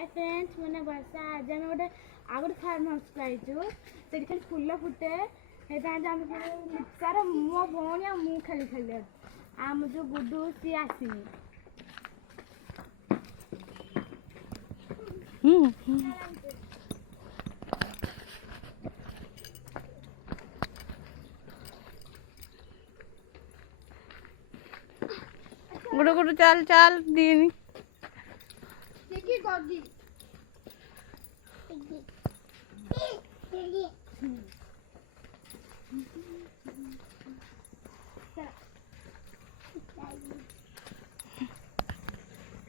Hi friends मैंने वर्षा आज आम गोटे आग गोटे फार्म हाउस को आईचु से खाली फुल फुटे तार मो भौणी मु खाली खाली आम जो गुडू सी आसनी गुडू गुडू चल चल दीनी देखी गॉगी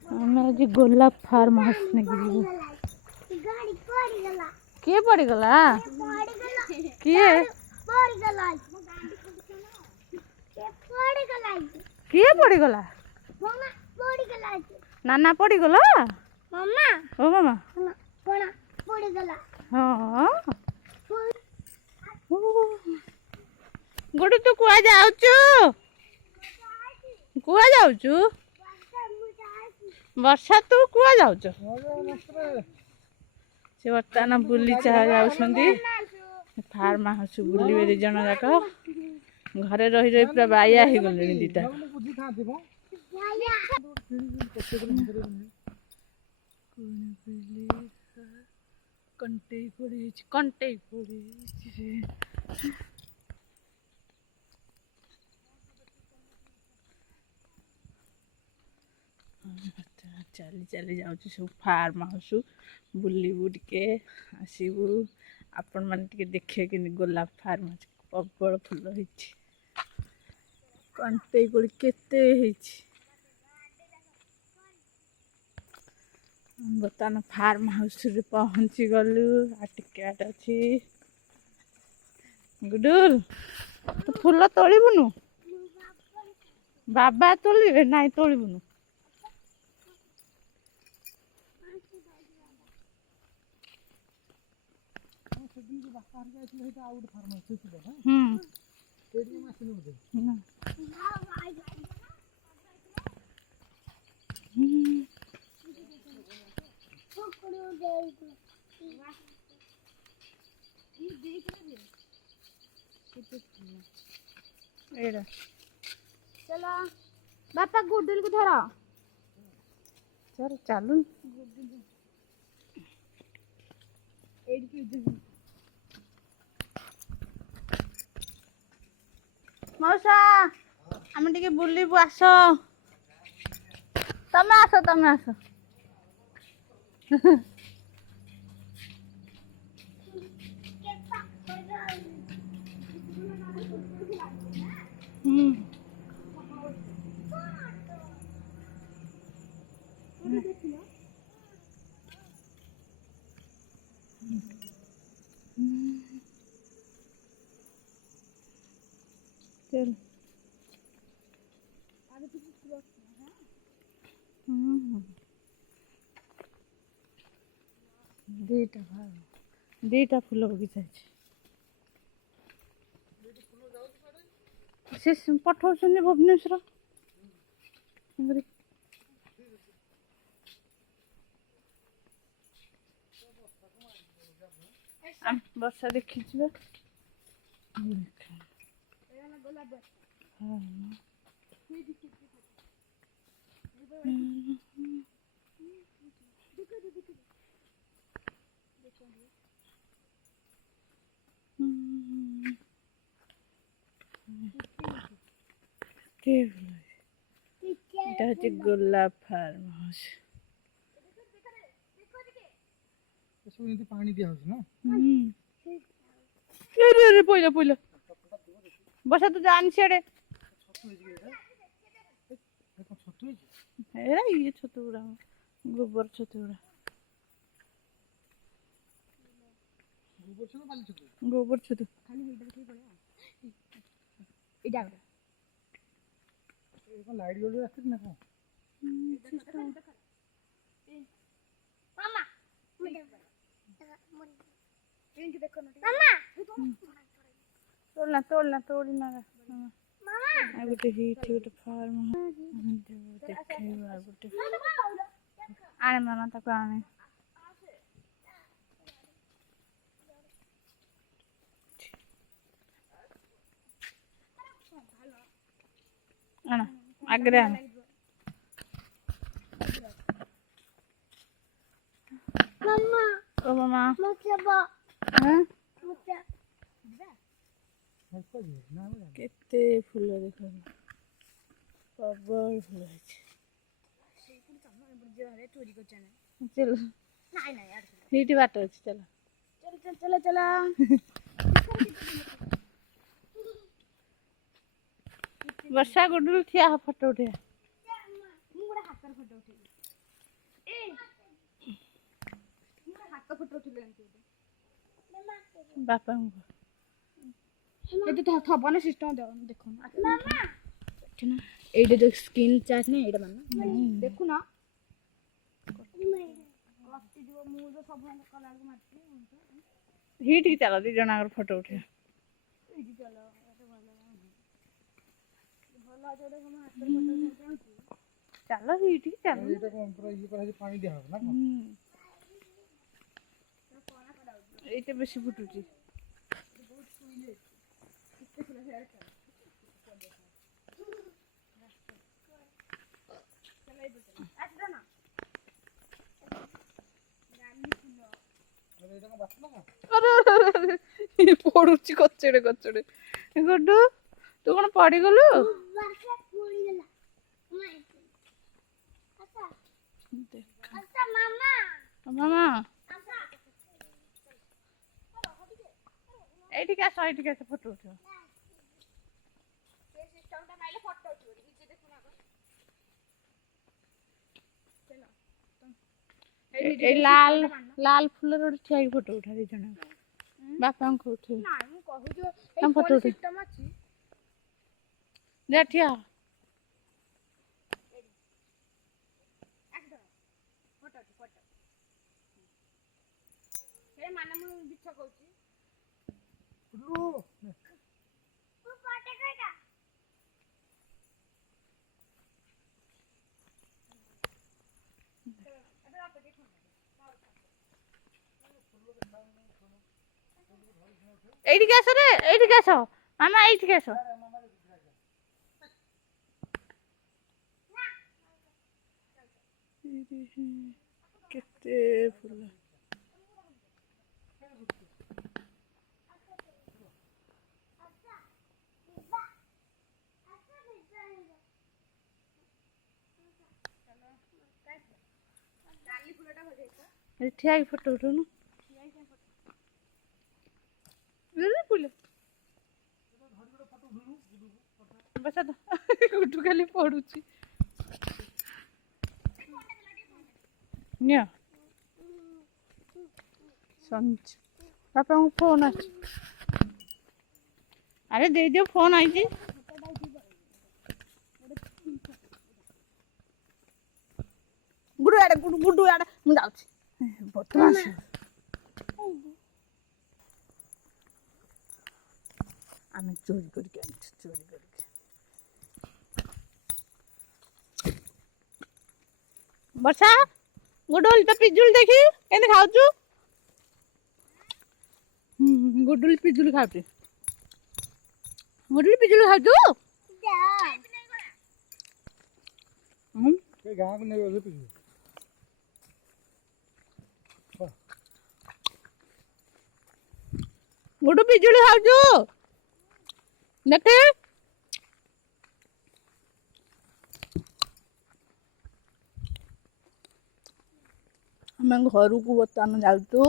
हमें आज गोलाप फार्म हाउस ने किए पड़ी गला किए किए पड़ी गला नाना पड़ी गला मम्मा ओ मामा पोना पड़ी गला हाँ गुडू तू कुआ जाउचु कुआ जाउचु वर्षा तू कुआ जाउचु से बर्तमान बुली चाह जाउछंदी फार्म हाउस बुलिबे दी जण जाक घरे रही रही पूरा बाया ही गलेनी दीटा कंटे पड़ी चली चली जाऊँ सब फार्म हाउस बुली बुड़के आसबू आपण मैंने देखे कि गोलाप फार्म हाउस प्रबल फुल हो कंटे कोड़ी केते बर्तमान फार्म हाउस रे पहुँची गलु आ टिकेट अच्छी गुडुल तो फुल तोड़बुनु बाबा तोड़े ना तोड़बुनु चलो बापा गुडुल को धरो चल चालू मौसा आम टे बुलबू आस तमें आस चल दीटा फुल बगीचा से पठाऊँ भुवनेश्वर वर्षा देखी गोलाप फार्म हाउस पानी दिया ना पहिला पहिला बसा तू जान सियाड़े ये छतु गुड़ा गोबर छतु गुड़ा गोबर छतु लाइट जल ना तोड़ना तोड़ी ना गोटे गोटे फार्म देखे गोटे आने मामा ताको आने ଆଣ ଆଗରେ ଆଣ। ମାମା ଓ ମାମା ମତେ ବା ହଁ ମତେ କେତେ ଫୁଲ ଦେଖ, ପ୍ରବଳ ଫୁଲ ହେଇଛି। ଚୋରି କରୁଛ ନା? ଚାଲ ନାଇଁ ନାଇଁ ଆଡେ ସେଇଠି ବାଟ ଅଛି, ଚାଲ। चल चल चला चला ବର୍ଷା ଗୁଡୁରୁ ଠିଆ ଫଟୋ ଉଠେଇବା। ମୁଁ ଗୋଟେ ହାତର ଫଟୋ ଉଠେଇବି। ଏ ମୁଁ ଗୋଟେ ହାତ ଫଟୋ ଉଠେଇଲି ଏମିତି ଗୋଟେ। ବାପାଙ୍କୁ ଏଠି ଥବ ନା ସିଷ୍ଟମ ଦେଖ ମାମା ଏଇଟା ଯୋଉ ସ୍କ୍ରିନ୍ ଚାଟ୍ ନା ଏଇଟା ମାନେ ଦେଖୁନ କଟି ଯିବ। ମୁଁ ତ ସବୁ କଲା ବେଳକୁ ମାରିଛି ସେଇଠିକି ଚାଲ, ଦି ଜଣଙ୍କର ଫଟୋ ଉଠେଇବା। ଏଇଠି ଚାଲ ଭଲ ଅଛି ଗୋଟେ ହାତର ଫଟୋ ଉଠେଇଛି। ଚାଲ ସେଇଠିକି ଚାଲ। ଏଇଟା କଣ ପୁରା ଇଏ କରାହେଇଛି, ପାଣି ଦିଆହବ ନା କଣ? এইটা বেশি ফুটুଛି। ପଡୁଛି କଚଡେ କଚଡେ। ଗୁଡୁ ତୁ କଣ ପଡିଗଲୁ? ମାମା এইଠିକି ଆସ, এইଠିକି ଆସ, ଫଟୋ ଉଠିବ। এই লাল লাল ফুলের ଗୋଟେ ଠିଆ ହେଇକି ଫଟୋ ଉଠା, ଦି ଜଣ ବାପାଙ୍କୁ ଉଠେଇ। ନାଇଁ ମୁଁ କହୁଛି ତମ ଏଇ ଫଟୋ ଫୋନ ଉଠେ, ସିଷ୍ଟମ ଅଛି। ଯା ଠିଆ ହ। ମାନେ ମୁଁ ମିଛ କହୁଛି। এইদিকে আস রে, এইদিকে আস মামা, এইদিকে আস। কেতে ফুল। ଠିଆ ହେଇକି ଫଟୋ ଉଠଉନୁ। ବସା ତ, ଗୁଡୁ ଖାଲି ପଡୁଛି। ନିଅ ସଞ୍ଚ ବାପାଙ୍କୁ ଫୋନ ଅଛି। ଆରେ ଦେଇଦିଅ, ଫୋନ ଆଇଛି। ଗୁଡୁ ଆଡେ, ଗୁଡୁ ଆଡେ, ମୁଁ ଯାଉଛି। ବର୍ତ୍ତମାନ ଆମେ ଚୋରି କରିକି ଆଣିଛୁ, ଚୋରି କରିକି। ବର୍ଷା ଗୁଡୁଲ ତ ପିଜୁଳି ଦେଖି କେମିତି ଖାଉଛୁ। ଗୁଡୁଲ ପିଜୁଳି ଖାଉଛି। ଗୁଡୁଲ ପିଜୁଳି ଖାଉଛୁ। ଗାଁକୁ ନେଇ ଗୁଡୁ ପିଜୁଳି ଖାଉଛୁ ଦେଖେ। ଆମେ ଘରକୁ ବର୍ତ୍ତମାନ ଯାଉଛୁ।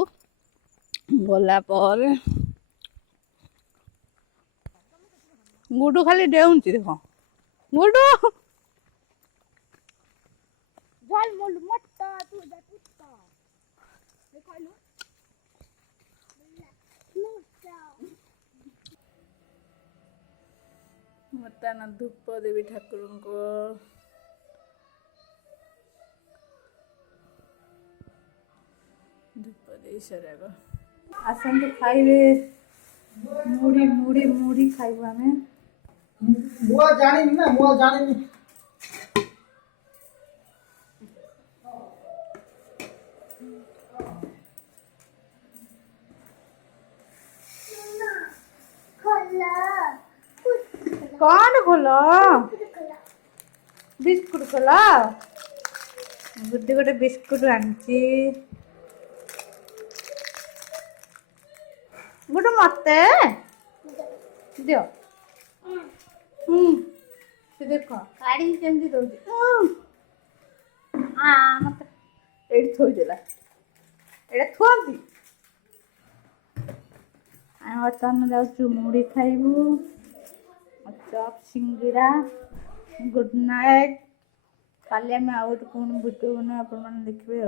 ଗଲା ପରେ ଗୁଡୁ ଖାଲି ଡେଉଁଛି ଦେଖ। ଗୁଡୁ ঝলমল মোটা তুজা কুত্তা দেখাইলো মোটা ବର୍ତ୍ତମାନ ଧୂପ ଦେବି ଠାକୁରଙ୍କୁ। ଧୂପ ଦେଇ ସାରିବା। ଆସନ୍ତୁ ଖାଇବେ। ମୁଢି ମୁଢି ମୁଢି ଖାଇବୁ ଆମେ। ମୁଁ ଜାଣିନି ନା, ମୁଁ ଜାଣିନି। କଣ ଖୋଲ? ବିସ୍କୁଟ କଲ ଗୁଡି ଗୋଟେ ବିସ୍କୁଟ ଆଣିଛି ଗୋଟେ ମତେ ଦିଅ ସେ ଦେଖ କାଢିକି କେମିତି ଦଉଛି ମତେ ଏଇଠି ଥୋଇଦେଲା ଏଇଟା ଥୁଅନ୍ତି ଆମେ ବର୍ତ୍ତମାନ ଯାଉଛୁ ମୁଢ଼ି ଖାଇବୁ ଚପ୍ ସିଙ୍ଗିଡ଼ା ଗୁଡ୍ ନାଇଟ୍ କାଲି ଆମେ ଆଉ ଗୋଟେ ପୁଣି ଭିଡ଼ିଓ ବନେଇବା ଆପଣମାନେ ଦେଖିବେ ଆଉ